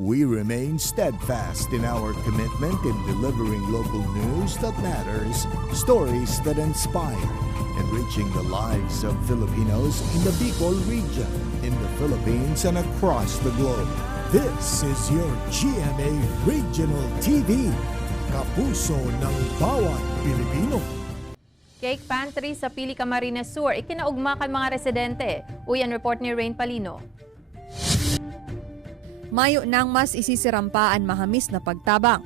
We remain steadfast in our commitment in delivering local news that matters, stories that inspire, and reaching the lives of Filipinos in the Bicol region, in the Philippines, and across the globe. This is your GMA Regional TV, kapuso ng bawat Pilipino. Cake Pantry sa Pili, Camarines Sur, ikinaugma kay mga residente. Uyan report ni Rain Palino. Mayo nang mas isisirampaan mahamis na pagtabang.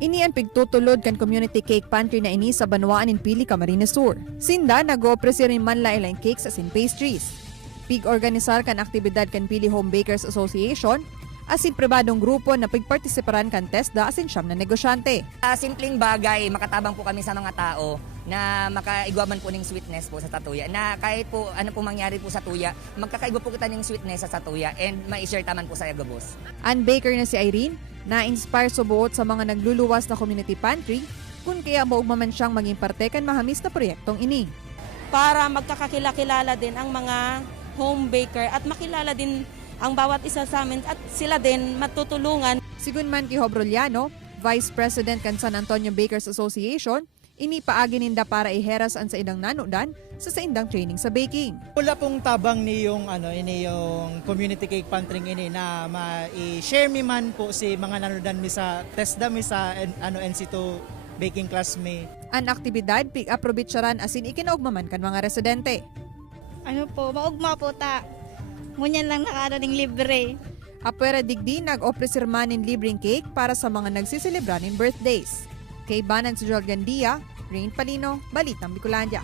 Ini ang pigtutulod kan community cake pantry na ini sa Banwaan in Pili, Camarines Sur. Sinda nag-opresir rin man lailang cakes as in pastries. Pig-organisar kan aktibidad kan Pili Home Bakers Association as in pribadong grupo na pigpartisiparan kan TESDA as in siyam na negosyante. Simpleng bagay, makatabang po kami sa mga tao na makaigwaman po ng sweetness po sa tatuya. Na kahit po ano po mangyari po sa tuya, magkakaigwa po kita ng sweetness sa tatuya and ma-share taman po sa agabos. Ang baker na si Irene, na-inspire subuot sa mga nagluluwas na community pantry kung kaya maugmaman siyang maging parte kan mahamis na proyektong ini. Para magkakakilala din ang mga home baker at makilala din ang bawat isa sa amin at sila din matutulungan. Sigun man kay Hobroliano, Vice President kan San Antonio Bakers Association, inipaagi ninda para iheras ang sa idang nanudan sa indang training sa baking. Wala pong tabang ni yung yung community cake pantry ini na ma-share mi man po si mga nanudan mi sa TESDA mi sa NC2 baking class mi. Ang aktibidad pig-aprobitsaran asin ikinaugmaman kan mga residente. Maugma po ta. Ngunyan lang nakaraning libre. Apwera digdi nag-opresir man in libreng cake para sa mga nagsiselebra ng birthdays. Kay Banan si Joel Gandia, Rain Palino, Balitang Bicolandia.